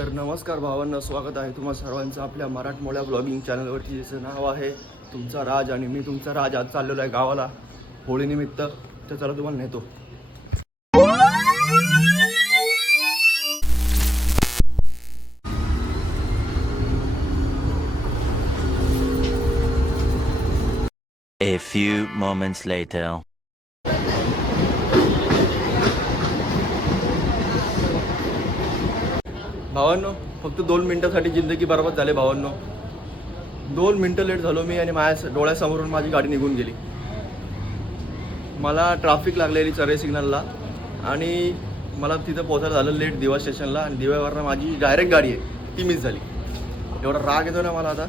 तर नमस्कार भावांना, स्वागत आहे तुम्हा सर्वांचं आपल्या मराठमोळ्या ब्लॉगिंग चॅनलवरती, ज्याचं नाव आहे तुमचा राज. आणि मी तुमचा राज आज चाललेलो आहे गावाला होळीनिमित्त. तर चला तुम्हाला नेतो. A few moments later. भावांनो, फक्त 2 मिनिटासाठी जिंदगी बरबाद झाले भावांनो. 2 मिनिटं लेट झालो मी आणि माझ्या डोळ्यासमोरून माझी गाडी निघून गेली. मला ट्रॅफिक लागलेली चरे सिग्नलला आणि मला तिथं पोहोचायला झालं लेट दिवा स्टेशनला. आणि दिव्यावरनं माझी डायरेक्ट गाडी आहे ती मिस झाली. एवढा राग येतो ना मला आता.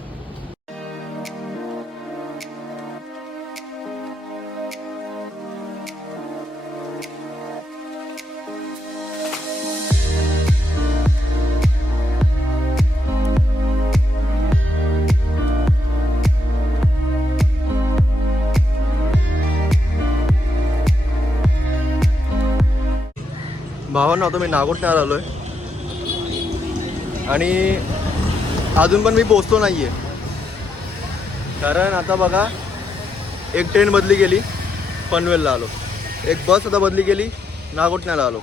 भावांना आता मी नागोठण्याला आलो आहे आणि अजून पण मी पोचतो नाही आहे. कारण आता बघा, एक ट्रेन बदली गेली, पनवेलला आलो. एक बस आता बदली गेली, नागोठण्याला आलो.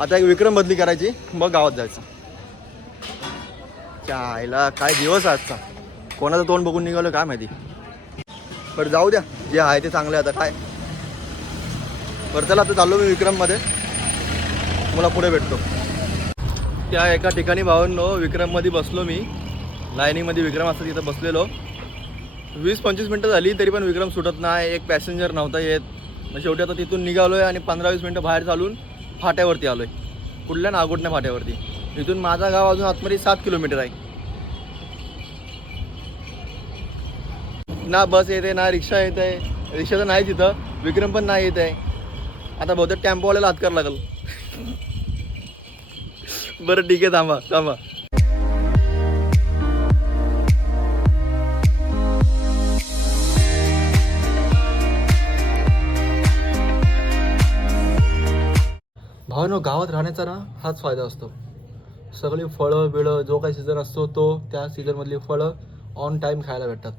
आता एक विक्रम बदली करायची, मग गावात जायचं. त्या आईला काय दिवस आहे आजचा. कोणाचं तोंड बघून निघालं काय माहिती. बरं जाऊ द्या, जे आहे ते चांगलं आहे. आता काय बरं, चला आता चाललो मी विक्रममध्ये. मला पुढे भेटतो. त्या एका ठिकाणी भावांनो विक्रममध्ये बसलो मी. लाईनिंगमध्ये विक्रम असतं तिथं बसलेलो. 20-25 मिनटं झाली तरी पण विक्रम सुटत नाही. एक पॅसेंजर नव्हता येत. मग शेवटी आता तिथून निघालो आहे आणि 15-20 मिनटं बाहेर चालून फाट्यावरती आलो आहे. कुठल्या नागोठण्या फाट्यावरती. इथून माझा गाव अजून आतमध्ये 7 किलोमीटर आहे. ना बस येते ना रिक्षा येत आहे. रिक्षा तर नाही तिथं, विक्रम पण नाही येत आहे. आता बहुतेक टेम्पोवाल्याला हात करावं लागेल. बरं ठीक आहे, थांबा. भावानो, गावात राहण्याचा ना हाच फायदा असतो. सगळी फळं बिळं जो काही सीझन असतो तो त्या सीझनमधली फळं ऑन टाईम खायला भेटतात.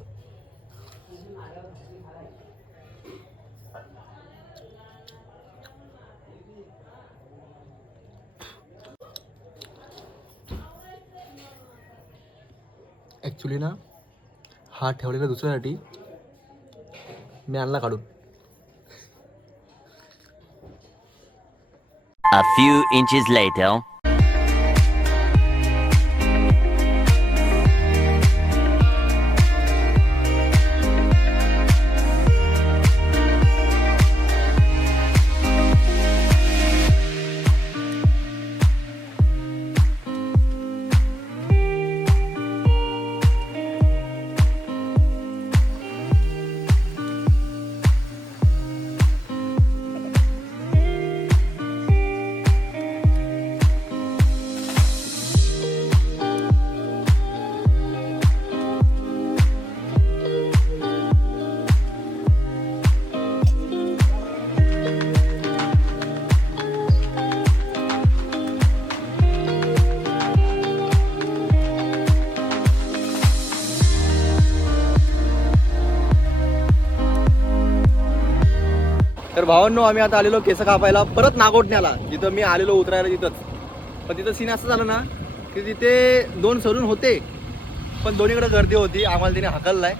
ॲक्च्युली ना हा ठेवलेला दुसऱ्यासाठी, मी आणला काढून. A few inches later. तर भावांनो, आम्ही आता आलेलो केस कापायला परत नागोठण्याला, जिथं मी आलेलो उतरायला तिथंच. पण तिथं सीन असं झालं ना की तिथे 2 सलून होते पण दोन्हीकडे गर्दी होती. आम्हाला तिने हाकललाय.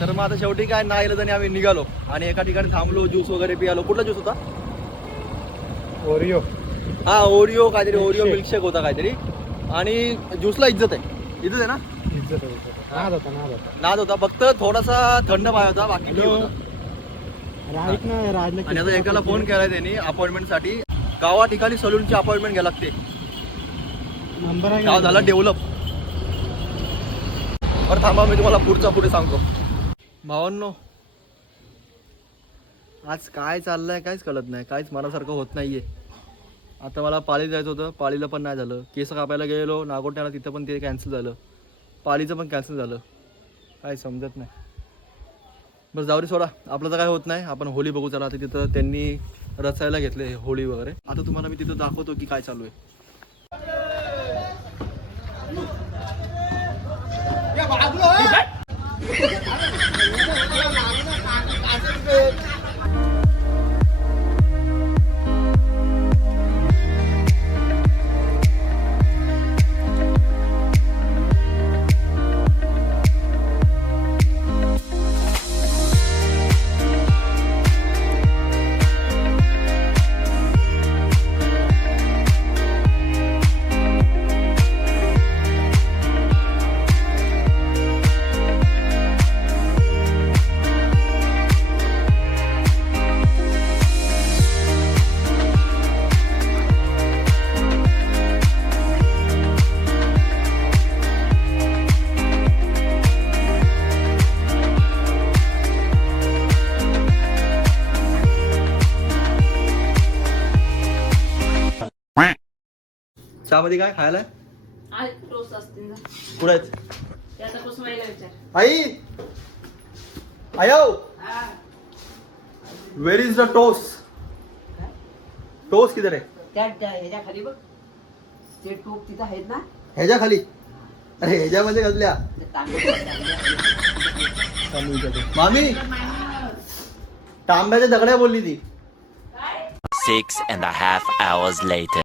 तर मग आता शेवटी काय नाही आलं, आम्ही निघालो आणि एका ठिकाणी थांबलो, ज्यूस वगैरे पियालो. कुठला ज्यूस होता? ओरिओ. हा, ओरिओ काहीतरी, ओरिओ मिल्कशेक होता काहीतरी. आणि ज्यूसला इज्जत आहे ना. नाद होता, फक्त थोडासा थंड पाय होता, बाकी ठीक होता. आणि आता एकाला फोन केलाय त्यांनी अपॉइंटमेंटसाठी. गावा ठिकाणी सलूनची अपॉइंटमेंट घ्यायला लागते. गाव झाला डेव्हलप. बरं थांबा, मी तुम्हाला पुढे सांगतो. भावांनो, आज काय चाललंय काहीच कळत नाही. काहीच मनासारखं होत नाहीये. आता मला पाली जायचं होतं, पालीला पण नाही झालं. केस कापायला गेलो नागोठण्याला, तिथं पण ते कॅन्सल झालं. पालीचं पण कॅन्सल झालं. काय समजत नाही. बस जाऊ दे, सोडा. आपलं तर काय होत नाही. आपण होळी बघू चला. आता तिथं त्यांनी रचायला घेतले होळी वगैरे. आता तुम्हाला मी तिथं दाखवतो की काय चालू आहे. चहामध्ये काय खायला आज टोस्ट असतील ना. पुढे आहेत? त्याचा कुसुमाईला विचार. आई आयो हा. वेर इज द टोस्ट? टोस्ट किधर आहे? त्या ह्याच्या खाली बघ, ते टोप तिथं आहेत ना. ह्याच्या खाली? अरे ह्याच्यामध्ये घातल्या ते तांदूळ मामी तांब्याच्या दगड्या बोलली ती. 6.5 hours later.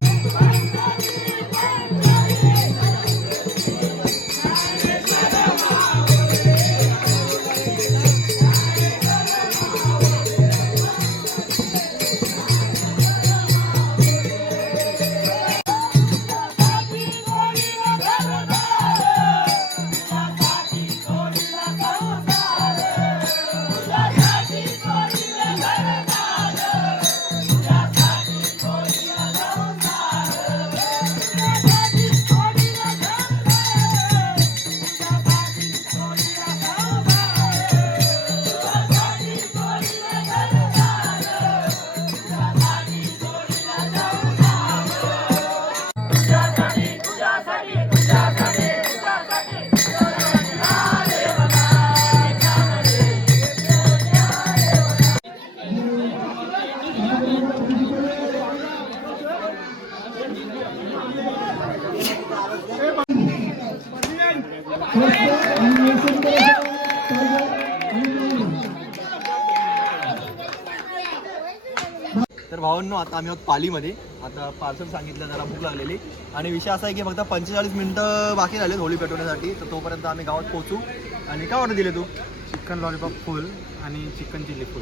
तर भावांनो आता आम्ही आहोत पालीमध्ये. आता पार्सल सांगितलं, जरा भूक लागलेली आणि विषय असा आहे की फक्त 45 मिनिटं बाकी राहिले होळी पेटवण्यासाठी. तर तोपर्यंत आम्ही गावात पोहोचू. आणि काय ऑर्डर दिले तू? चिकन लॉलीपॉप फुल आणि चिकन चिल्ली फुल.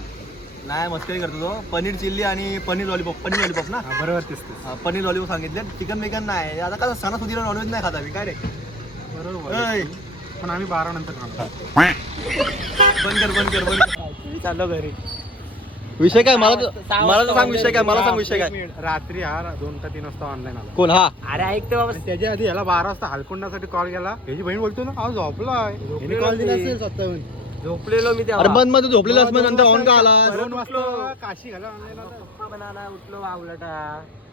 नाही मस्करी करतो तो. पनीर चिल्ली आणि पनीर लॉलीपॉप ना. बरोबर तेच हा, पनीर लॉलीपॉप सांगितले. चिकन बिकन नाही. आता कसं सणासुदीला नॉनव्हेज नाही खात आम्ही. काय रे बरोबर. ऐ, पण आम्ही 12 नंतर खातो. बंद कर. चाललो घरी. विषय काय मला तर सांग. विषय काय मला सांग. विषय काय? रात्री 2 का 3 वाजता ऑनलाईन आला. कोण? हा अरे ऐकते बाबा, आणि त्याच्या आधी याला 12 वाजता हलकुंडासाठी कॉल केला. याची बहीण बोलतो ना आज झोपलाय. याने कॉल दिला असेल स्वतःहून. झोपलेलो मी अरे बंद मध्ये झोपलेला असं नंतर ऑन का आला? 2 वाजता काशी घाला ऑनलाईन आला. पप्पा बनाना उठलो वावलटा.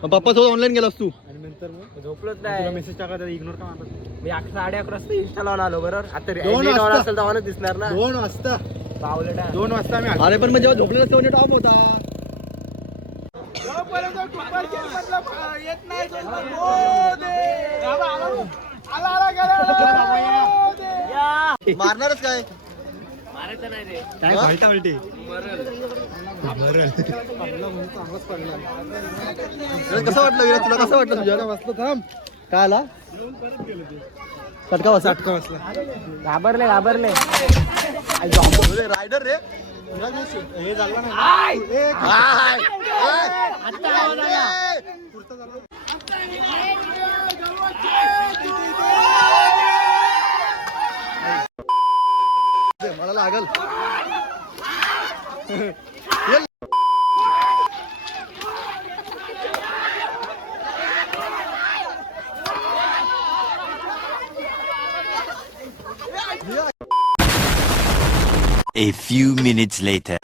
पप्पा सोबत ऑनलाईन गेलास तू? आणि नंतर मग झोपलोच तुला नाही मेसेज टाका इग्नोर का मारतात. मी 11:30 वाजता इंस्टा लावून आलो. बरोबर आता 2 रील वाजता. असेल तर दिसणार ना. 2 वाजता बावलटा 2 वाजता आम्ही अरे पण मग जेव्हा झोपलेला तेव्हा टॉप होता. मारणारच काय? मारायचं नाही रे. काय फालटा उलटी. कसं वाटलं विराट? तुला कसं वाटलं? तुझ्या वाजता थांब. काय आला? चटका बसा. घाबरले रायडर रे. हे झालं ना. मला लागल. A few minutes later.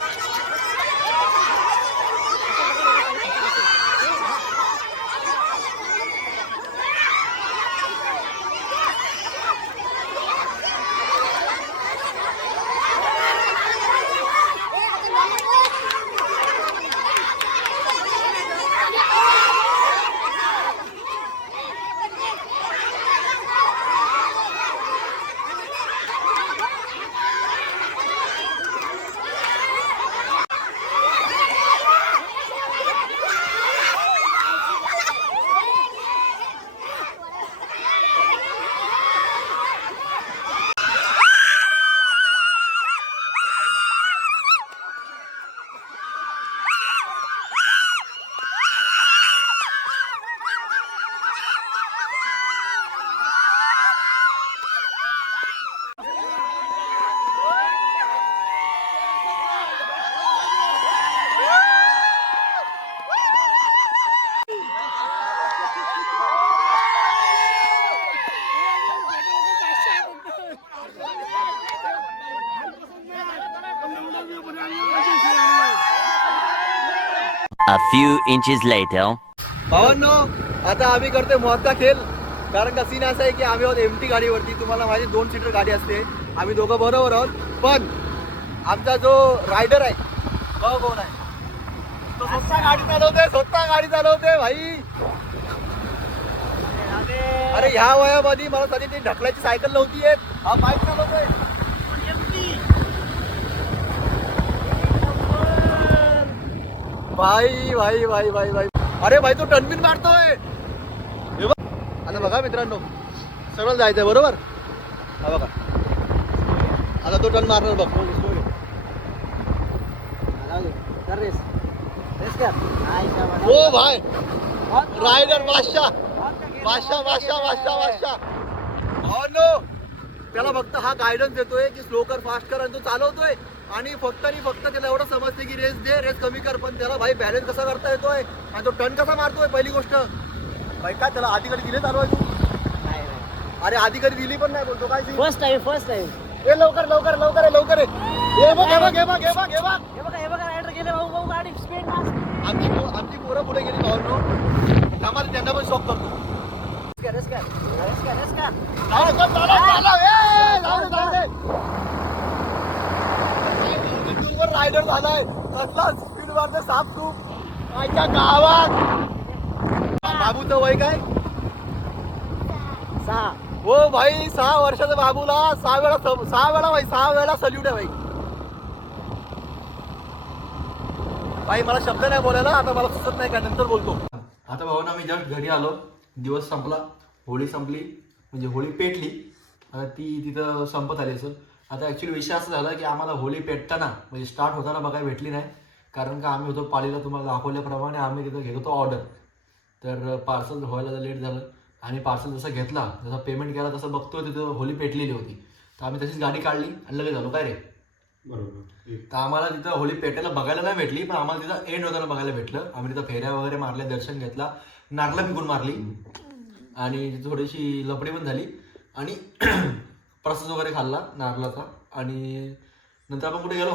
A few inches later. भावांनो आता आम्ही करतोय मौका खेळ. कारण का सीन असा आहे की आम्ही आहोत एमटी गाडीवरती. तुम्हाला माझी 2 सीटर गाडी असते. आम्ही दोघं बरोबर आहोत. पण आमचा जो रायडर आहे तो कोण आहे? तो स्वतः गाडी चालवते भाई. अरे ह्या वयामध्ये मला कधी ती ढकलायची सायकल नव्हती येत. हा बाईक चालवतोय. भाई भाई भाई भाई भाई अरे भाई तो टर्नबिन मारतोय. हे बघ आता बघा मित्रांनो सरळ जायचंय बरोबर. हा बघा आता तो टर्न मारणार बघ. ओ भाई रायडर बादशाह बादशाह बादशाह बादशाह बादशाह. भावांनो त्याला फक्त हा गायडन्स देतोय की स्लो कर फास्ट कर आणि तो चालवतोय. आणि फक्त त्याला एवढं समजते की रेस दे रेस कमी कर. पण त्याला भाई बॅलन्स कसा करता येतोय आणि तो टर्न कसा मारतोय. पहिली गोष्ट भाई काय त्याला आधी कधी दिले चालवाय तू? अरे आधी कधी दिली पण नाही बोलतो काय. फर्स्ट टाइम ए लवकर लवकर लवकर लवकर हे बघ हे बघ हे बघ हे बघ हे बघ. हे बघा रायडर गेले भाऊ गाडी स्पीड आमची पोरं पुढे गेली भावांनो. आम्हाला त्यांना पण शॉक करतो. रेस कर रायडर झालाय कसला स्पीड मारते साप तू माझ्या गावात. बाबूचं वय काय? 6. हो भाई 6 वर्षाच्या बाबूला 6 वेळा सल्यूट आहे भाई. भाई मला शब्द नाही बोलायला. आता मला सुचत नाही का नंतर बोलतो. आता भाऊ ना मी जस्ट घरी आलो. दिवस संपला. होळी संपली म्हणजे होळी पेटली. आता ती तिथं संपत आली असेल. आता ॲक्च्युली विषय असं झाला की आम्हाला होळी पेटताना म्हणजे स्टार्ट होताना बघायला भेटली नाही. कारण का आम्ही होतो पाळीला. तुम्हाला दाखवल्याप्रमाणे आम्ही तिथं घेत होतो ऑर्डर. तर पार्सल व्हायला लेट झालं आणि पार्सल जसं घेतला जसं पेमेंट केला तसं बघतोय तिथं होळी पेटलेली होती. तर आम्ही तशीच गाडी काढली आणि लगेच झालो काय रे. बरोबर. तर आम्हाला तिथं होळी पेटायला बघायला नाही भेटली. पण आम्हाला तिथं एंड होताना बघायला भेटलं. आम्ही तिथं फेऱ्या वगैरे मारल्या दर्शन घेतला नारळं पिकून मारली आणि थोडीशी लपडी पण झाली आणि प्रसाद वगैरे खाल्ला नारळाचा. आणि नंतर आपण कुठे गेलो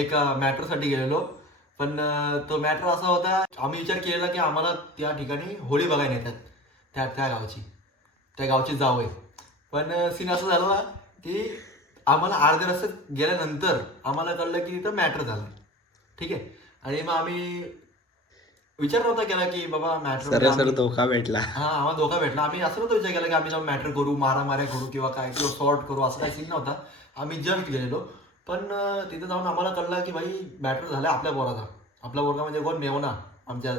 एका मॅटरसाठी गेलेलो. पण तो मॅटर असा होता आम्ही विचार केलेला की आम्हाला त्या ठिकाणी होळी बघायला येतात त्या गावची जाव आहे. पण सीन असं झालं ना की आम्हाला अर्ध्या रस्त्यात गेल्यानंतर आम्हाला कळलं की तिथं मॅटर झालं. ठीक आहे. आणि मग आम्ही विचार नव्हता केला की बाबा मॅटर धोका भेटला. आम्हाला धोका भेटला. आम्ही असं नव्हतं विचार केला की आम्ही जाऊन मॅटर करू मारामाऱ्या करू किंवा काय किंवा सॉर्ट करू असं काही सीन नव्हता. आम्ही जस्ट गेलेलो. पण तिथं जाऊन आम्हाला कळलं की भाई मॅटर झालं आपल्या पोराचा. आपला पोरगा म्हणजे कोण मेवना आमच्या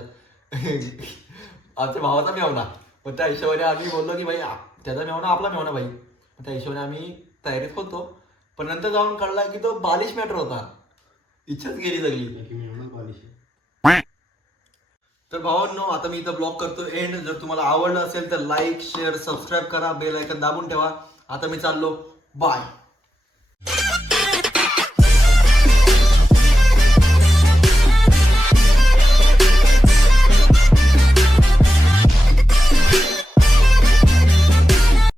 भावाचा मेवना. पण त्या हिशोबाने आम्ही बोललो की भाई त्याचा मेवना आपला मेवना भाई. त्या हिशोबाने आम्ही तयारीत होतो. पण नंतर जाऊन कळला की तो बालिश मॅटर होता. इच्छाच गेली सगळी. तर भावांनो आता मी इथं ब्लॉग करतो एंड. जर तुम्हाला आवडलं असेल तर लाईक शेअर सबस्क्राईब करा. बेल आयकॉन दाबून ठेवा. आता मी चाललो. बाय.